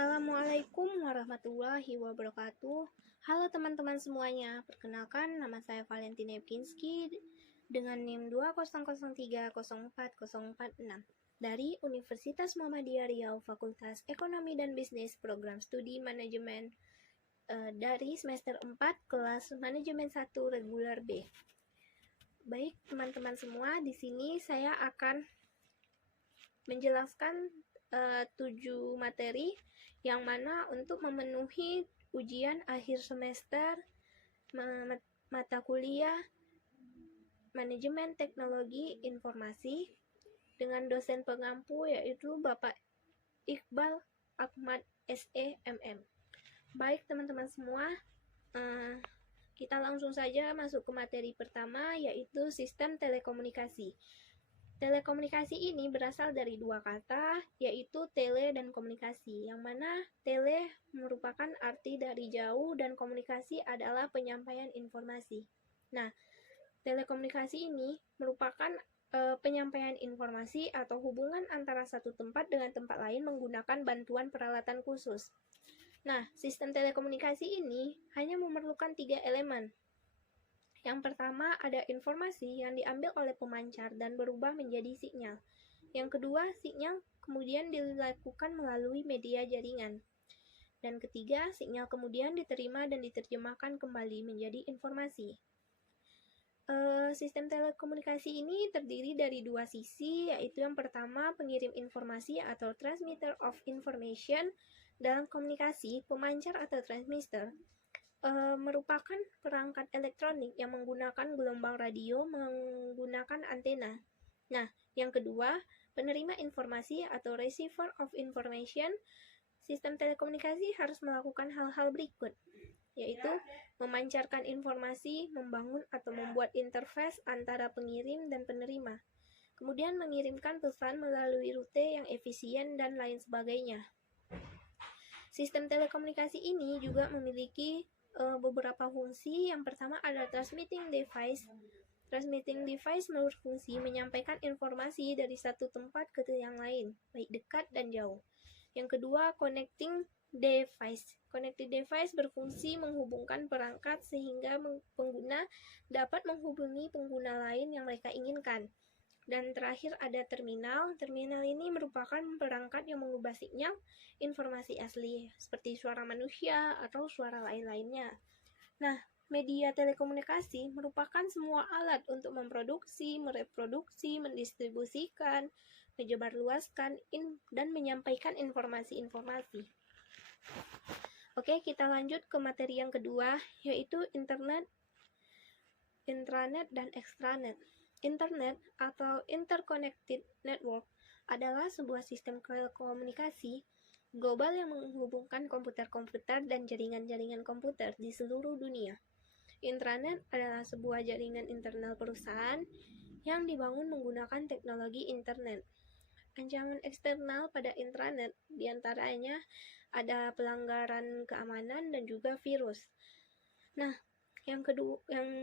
Assalamualaikum warahmatullahi wabarakatuh. Halo teman-teman semuanya, perkenalkan nama saya Valentina Yevkinski dengan NIM 200304046 dari Universitas Muhammadiyah Riau Fakultas Ekonomi dan Bisnis Program Studi Manajemen dari semester 4 kelas Manajemen 1 Reguler B. Baik teman-teman semua, di sini saya akan menjelaskan 7 materi yang mana untuk memenuhi ujian akhir semester mata kuliah Manajemen Teknologi Informasi dengan dosen pengampu yaitu Bapak Iqbal Ahmad SE MM. Baik teman-teman semua, kita langsung saja masuk ke materi pertama yaitu sistem telekomunikasi. Telekomunikasi ini berasal dari dua kata, yaitu tele dan komunikasi, yang mana tele merupakan arti dari jauh dan komunikasi adalah penyampaian informasi. Nah, telekomunikasi ini merupakan penyampaian informasi atau hubungan antara satu tempat dengan tempat lain menggunakan bantuan peralatan khusus. Nah, sistem telekomunikasi ini hanya memerlukan 3 elemen. Yang pertama ada informasi yang diambil oleh pemancar dan berubah menjadi sinyal. Yang kedua, sinyal kemudian dilakukan melalui media jaringan. Dan ketiga, sinyal kemudian diterima dan diterjemahkan kembali menjadi informasi. Sistem telekomunikasi ini terdiri dari dua sisi, yaitu yang pertama pengirim informasi atau transmitter of information. Dalam komunikasi, pemancar atau transmitter merupakan perangkat elektronik yang menggunakan gelombang radio menggunakan antena. Nah, yang kedua, penerima informasi atau receiver of information. Sistem telekomunikasi harus melakukan hal-hal berikut, yaitu memancarkan informasi, membangun atau membuat interface antara pengirim dan penerima, kemudian mengirimkan pesan melalui rute yang efisien dan lain sebagainya. Sistem telekomunikasi ini juga memiliki beberapa fungsi. Yang pertama ada transmitting device. Transmitting device berfungsi menyampaikan informasi dari satu tempat ke yang lain, baik dekat dan jauh. Yang kedua, connecting device. Connecting device berfungsi menghubungkan perangkat sehingga pengguna dapat menghubungi pengguna lain yang mereka inginkan. Dan terakhir ada terminal. Terminal ini merupakan perangkat yang mengubah sinyal informasi asli seperti suara manusia atau suara lain-lainnya. Nah, media telekomunikasi merupakan semua alat untuk memproduksi, mereproduksi, mendistribusikan, menyebarluaskan, dan menyampaikan informasi-informasi. Oke, kita lanjut ke materi yang kedua, yaitu internet, intranet, dan extranet. Internet atau Interconnected Network adalah sebuah sistem telekomunikasi global yang menghubungkan komputer-komputer dan jaringan-jaringan komputer di seluruh dunia. Intranet adalah sebuah jaringan internal perusahaan yang dibangun menggunakan teknologi internet. Ancaman eksternal pada intranet diantaranya ada pelanggaran keamanan dan juga virus. Nah, yang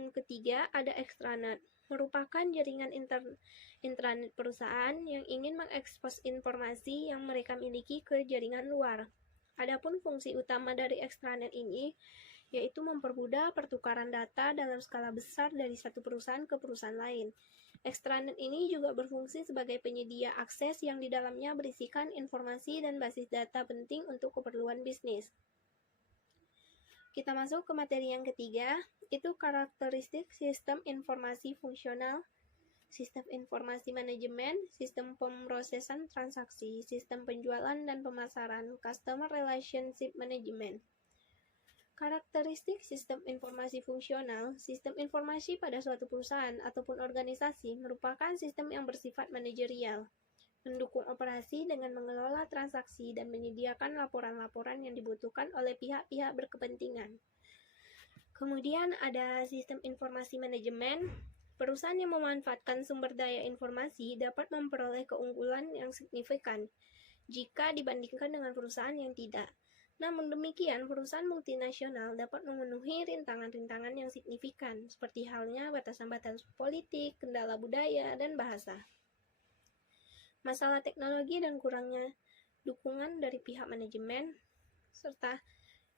ketiga ada extranet, merupakan jaringan intranet perusahaan yang ingin mengekspos informasi yang mereka miliki ke jaringan luar. Adapun fungsi utama dari extranet ini yaitu mempermudah pertukaran data dalam skala besar dari satu perusahaan ke perusahaan lain. Extranet ini juga berfungsi sebagai penyedia akses yang di dalamnya berisikan informasi dan basis data penting untuk keperluan bisnis. Kita masuk ke materi yang ketiga, itu karakteristik sistem informasi fungsional, sistem informasi manajemen, sistem pemrosesan transaksi, sistem penjualan dan pemasaran, customer relationship management. Karakteristik sistem informasi fungsional, sistem informasi pada suatu perusahaan ataupun organisasi merupakan sistem yang bersifat manajerial, mendukung operasi dengan mengelola transaksi dan menyediakan laporan-laporan yang dibutuhkan oleh pihak-pihak berkepentingan. Kemudian ada sistem informasi manajemen. Perusahaan yang memanfaatkan sumber daya informasi dapat memperoleh keunggulan yang signifikan jika dibandingkan dengan perusahaan yang tidak. Namun demikian, perusahaan multinasional dapat memenuhi rintangan-rintangan yang signifikan, seperti halnya batasan-batasan politik, kendala budaya, dan bahasa. Masalah teknologi dan kurangnya dukungan dari pihak manajemen, serta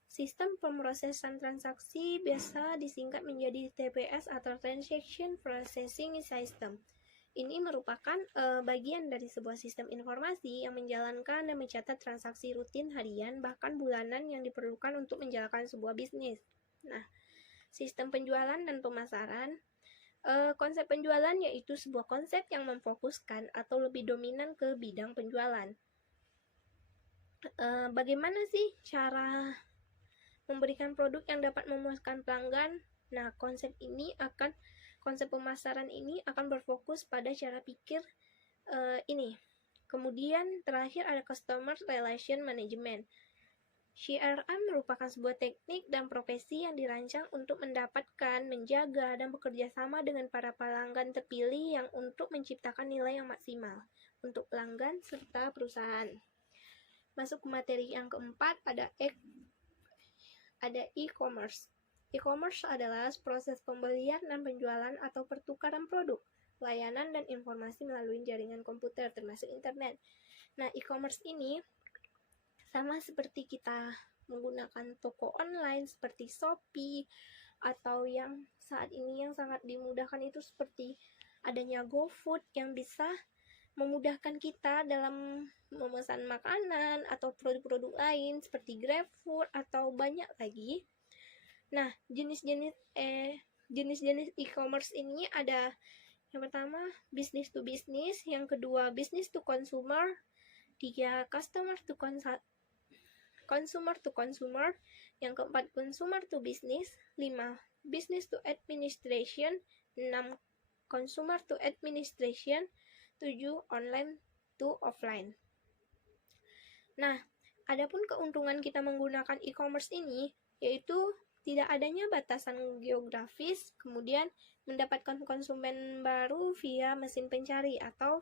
sistem pemrosesan transaksi biasa disingkat menjadi TPS atau Transaction Processing System. Ini merupakan bagian dari sebuah sistem informasi yang menjalankan dan mencatat transaksi rutin harian bahkan bulanan yang diperlukan untuk menjalankan sebuah bisnis. Nah, sistem penjualan dan pemasaran. Konsep penjualan yaitu sebuah konsep yang memfokuskan atau lebih dominan ke bidang penjualan. Bagaimana sih cara memberikan produk yang dapat memuaskan pelanggan? Nah, konsep pemasaran ini akan berfokus pada cara pikir ini. Kemudian terakhir ada Customer Relation Management. CRM merupakan sebuah teknik dan profesi yang dirancang untuk mendapatkan, menjaga, dan bekerja sama dengan para pelanggan terpilih yang untuk menciptakan nilai yang maksimal untuk pelanggan serta perusahaan. Masuk ke materi yang keempat, ada e-commerce. E-commerce adalah proses pembelian dan penjualan atau pertukaran produk, layanan, dan informasi melalui jaringan komputer termasuk internet. Nah, e-commerce ini sama seperti kita menggunakan toko online seperti Shopee, atau yang saat ini yang sangat dimudahkan itu seperti adanya GoFood yang bisa memudahkan kita dalam memesan makanan atau produk-produk lain seperti GrabFood atau banyak lagi. Nah, jenis-jenis e-commerce ini ada yang pertama business to business, yang kedua business to consumer, 3 consumer to consumer, yang keempat consumer to business, 5 business to administration, 6 consumer to administration, 7 online to offline. Nah, adapun keuntungan kita menggunakan e-commerce ini yaitu tidak adanya batasan geografis, kemudian mendapatkan konsumen baru via mesin pencari atau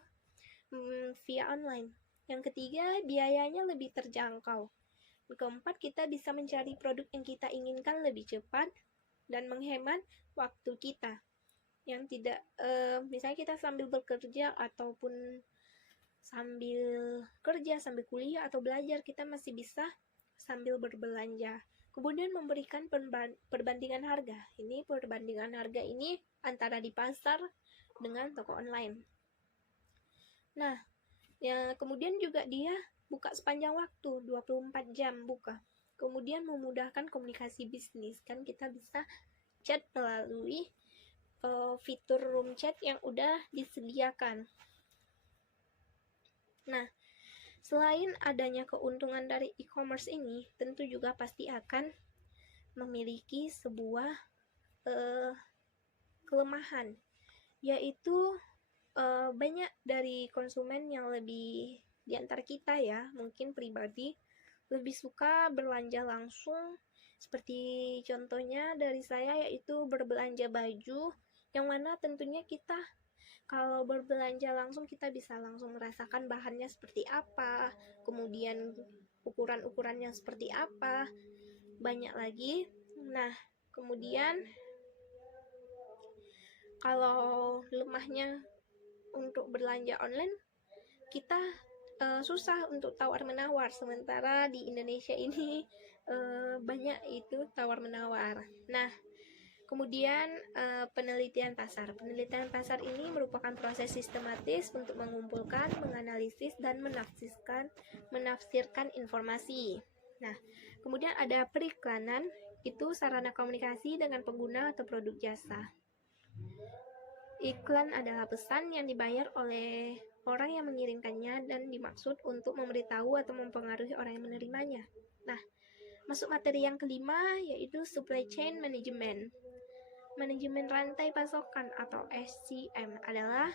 via online. Yang ketiga, biayanya lebih terjangkau. Yang keempat, kita bisa mencari produk yang kita inginkan lebih cepat dan menghemat waktu kita. Yang tidak, misalnya kita sambil bekerja ataupun sambil kerja, sambil kuliah atau belajar, kita masih bisa sambil berbelanja. Kemudian memberikan perbandingan harga. Ini perbandingan harga ini antara di pasar dengan toko online. Nah, ya, kemudian juga dia buka sepanjang waktu, 24 jam buka. Kemudian memudahkan komunikasi bisnis. Kan kita bisa chat melalui fitur room chat yang udah disediakan. Nah, selain adanya keuntungan dari e-commerce ini, tentu juga pasti akan memiliki sebuah kelemahan, yaitu banyak dari konsumen yang lebih di antara kita ya, mungkin pribadi lebih suka belanja langsung. Seperti contohnya dari saya yaitu berbelanja baju, yang mana tentunya kita kalau berbelanja langsung kita bisa langsung merasakan bahannya seperti apa, kemudian ukuran-ukurannya seperti apa, banyak lagi. Nah, kemudian kalau lemahnya untuk belanja online, kita susah untuk tawar-menawar, sementara di Indonesia ini banyak itu tawar-menawar. Nah, kemudian penelitian pasar. Penelitian pasar ini merupakan proses sistematis untuk mengumpulkan, menganalisis, dan menafsirkan informasi. Nah, kemudian ada periklanan, itu sarana komunikasi dengan pengguna atau produk jasa. Iklan adalah pesan yang dibayar oleh orang yang mengirimkannya dan dimaksud untuk memberitahu atau mempengaruhi orang yang menerimanya. Nah, masuk materi yang kelima yaitu supply chain management. Manajemen rantai pasokan atau SCM adalah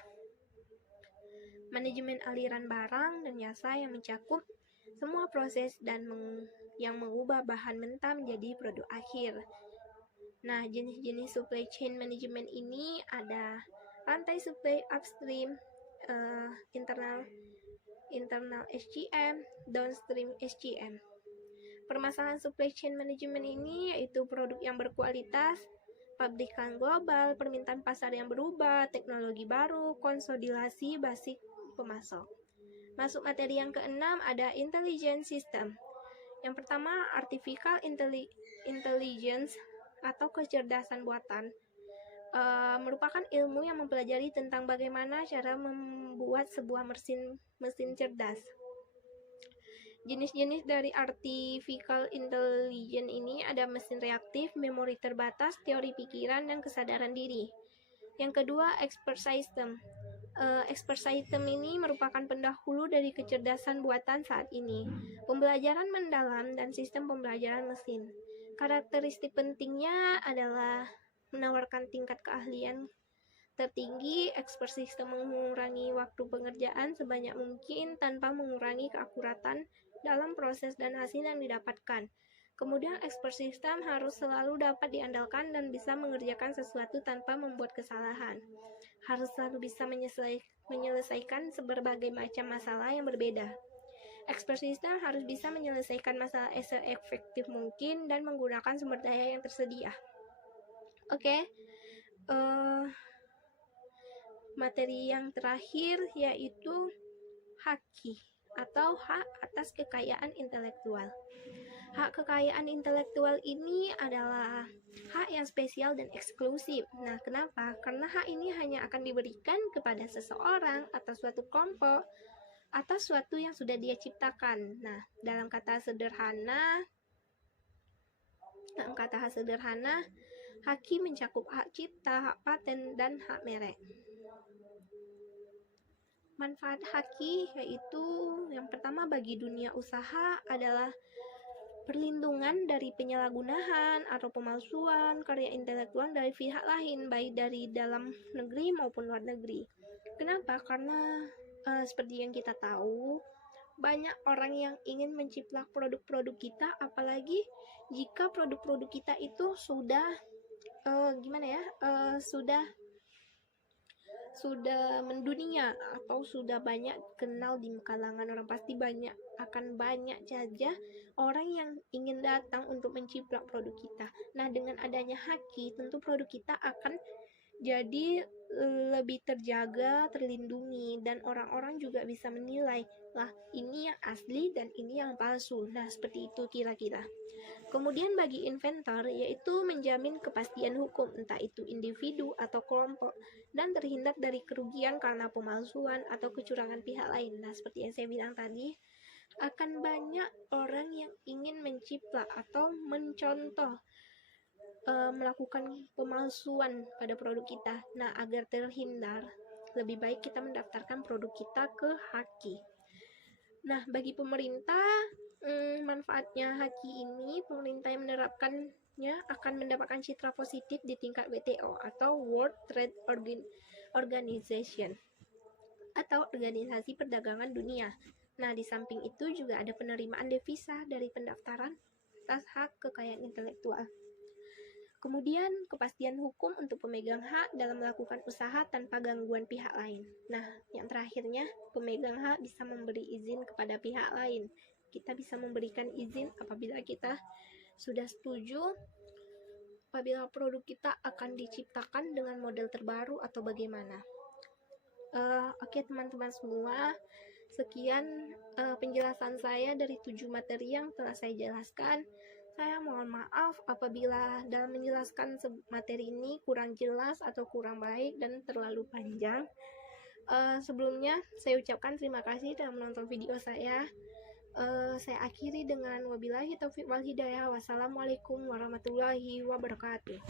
manajemen aliran barang dan jasa yang mencakup semua proses dan yang mengubah bahan mentah menjadi produk akhir. Nah, jenis-jenis supply chain management ini ada rantai supply upstream, internal SCM, downstream SCM. Permasalahan supply chain management ini yaitu produk yang berkualitas, pabrikan global, permintaan pasar yang berubah, teknologi baru, konsolidasi basis pemasok. Masuk materi yang keenam ada intelligence system. Yang pertama, artificial intelligence atau kecerdasan buatan. Merupakan ilmu yang mempelajari tentang bagaimana cara membuat sebuah mesin cerdas. Jenis-jenis dari artificial intelligence ini ada mesin reaktif, memori terbatas, teori pikiran, dan kesadaran diri. Yang kedua, expert system. Expert system ini merupakan pendahulu dari kecerdasan buatan saat ini. Pembelajaran mendalam dan sistem pembelajaran mesin. Karakteristik pentingnya adalah menawarkan tingkat keahlian tertinggi. Expert system mengurangi waktu pengerjaan sebanyak mungkin tanpa mengurangi keakuratan dalam proses dan hasil yang didapatkan. Kemudian expert system harus selalu dapat diandalkan dan bisa mengerjakan sesuatu tanpa membuat kesalahan. Harus selalu bisa menyelesaikan berbagai macam masalah yang berbeda. Expert system harus bisa menyelesaikan masalah se-efektif mungkin dan menggunakan sumber daya yang tersedia. Oke. Materi yang terakhir yaitu haki atau hak atas kekayaan intelektual. Hak kekayaan intelektual ini adalah hak yang spesial dan eksklusif. Nah, kenapa? Karena hak ini hanya akan diberikan kepada seseorang atau suatu kelompok atau suatu yang sudah dia ciptakan. Nah, dalam kata sederhana, haki mencakup hak cipta, hak paten, dan hak merek. Manfaat haki yaitu yang pertama bagi dunia usaha adalah perlindungan dari penyalahgunaan atau pemalsuan karya intelektual dari pihak lain, baik dari dalam negeri maupun luar negeri. Kenapa? Karena seperti yang kita tahu, banyak orang yang ingin menciplak produk-produk kita, apalagi jika produk-produk kita itu sudah sudah mendunia atau sudah banyak kenal di kalangan orang, pasti akan banyak saja orang yang ingin datang untuk menciplak produk kita. Nah, dengan adanya haki, tentu produk kita akan jadi lebih terjaga, terlindungi, dan orang-orang juga bisa menilai, lah ini yang asli dan ini yang palsu. Nah, seperti itu kira-kira. Kemudian bagi inventor, yaitu menjamin kepastian hukum, entah itu individu atau kelompok, dan terhindar dari kerugian karena pemalsuan atau kecurangan pihak lain. Nah, seperti yang saya bilang tadi, akan banyak orang yang ingin menciplak atau mencontoh melakukan pemalsuan pada produk kita. Nah, agar terhindar, lebih baik kita mendaftarkan produk kita ke haki. Nah, bagi pemerintah, manfaatnya haki ini, pemerintah yang menerapkannya akan mendapatkan citra positif di tingkat WTO atau World Trade Organization atau Organisasi Perdagangan Dunia. Nah, di samping itu juga ada penerimaan devisa dari pendaftaran atas hak kekayaan intelektual. Kemudian, kepastian hukum untuk pemegang hak dalam melakukan usaha tanpa gangguan pihak lain. Nah, yang terakhirnya, pemegang hak bisa memberi izin kepada pihak lain. Kita bisa memberikan izin apabila kita sudah setuju apabila produk kita akan diciptakan dengan model terbaru atau bagaimana. Oke, teman-teman semua, sekian penjelasan saya dari 7 materi yang telah saya jelaskan. Saya mohon maaf apabila dalam menjelaskan materi ini kurang jelas atau kurang baik dan terlalu panjang. Sebelumnya saya ucapkan terima kasih telah menonton video saya. Saya akhiri dengan wabillahi taufiq wal hidayah. Wassalamualaikum warahmatullahi wabarakatuh.